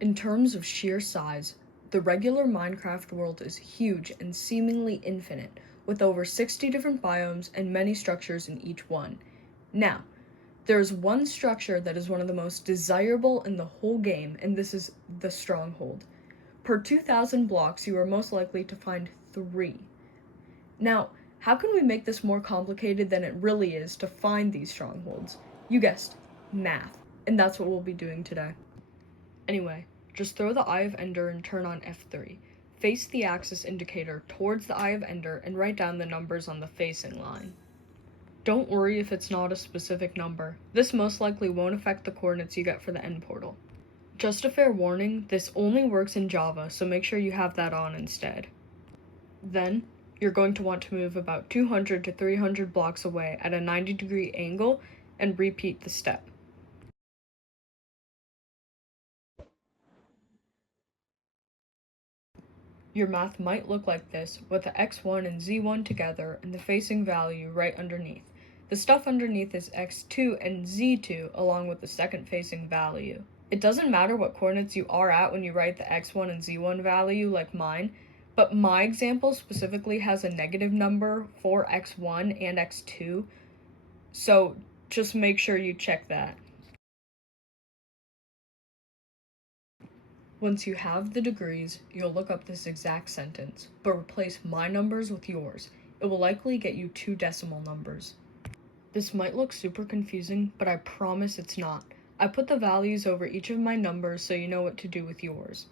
In terms of sheer size, the regular Minecraft world is huge and seemingly infinite, with over 60 different biomes and many structures in each one. Now, there is one structure that is one of the most desirable in the whole game, and this is the stronghold. Per 2,000 blocks, you are most likely to find 3. Now, how can we make this more complicated than it really is to find these strongholds? You guessed, math, and that's what we'll be doing today. Anyway, just throw the Eye of Ender and turn on F3. Face the axis indicator towards the Eye of Ender and write down the numbers on the facing line. Don't worry if it's not a specific number. This most likely won't affect the coordinates you get for the end portal. Just a fair warning, this only works in Java, so make sure you have that on instead. Then, you're going to want to move about 200 to 300 blocks away at a 90-degree angle and repeat the step. Your math might look like this, with the x1 and z1 together and the facing value right underneath. The stuff underneath is x2 and z2 along with the second facing value. It doesn't matter what coordinates you are at when you write the x1 and z1 value like mine, but my example specifically has a negative number for x1 and x2, so just make sure you check that. Once you have the degrees, you'll look up this exact sentence, but replace my numbers with yours. It will likely get you 2 decimal numbers. This might look super confusing, but I promise it's not. I put the values over each of my numbers so you know what to do with yours.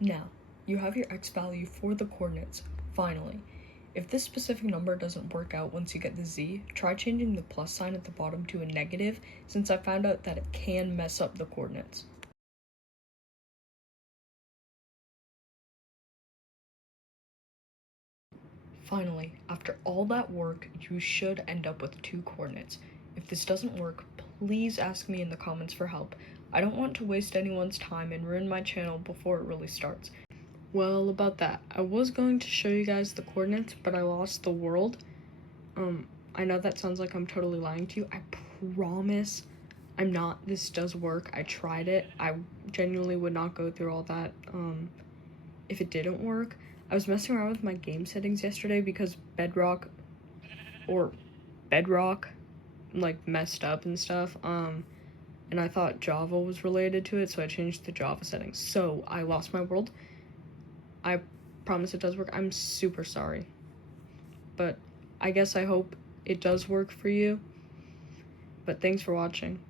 Now, you have your x value for the coordinates, finally. If this specific number doesn't work out once you get the z, try changing the plus sign at the bottom to a negative, since I found out that it can mess up the coordinates. Finally, after all that work, you should end up with 2 coordinates. If this doesn't work, please ask me in the comments for help. I don't want to waste anyone's time and ruin my channel before it really starts. Well, about that, I was going to show you guys the coordinates, but I lost the world. I know that sounds like I'm totally lying to you. I promise I'm not. This does work. I tried it. I genuinely would not go through all that if it didn't work. I was messing around with my game settings yesterday because Bedrock like messed up and stuff, and I thought Java was related to it, so I changed the Java settings. So I lost my world. I promise it does work. I'm super sorry, but I guess I hope it does work for you. But thanks for watching.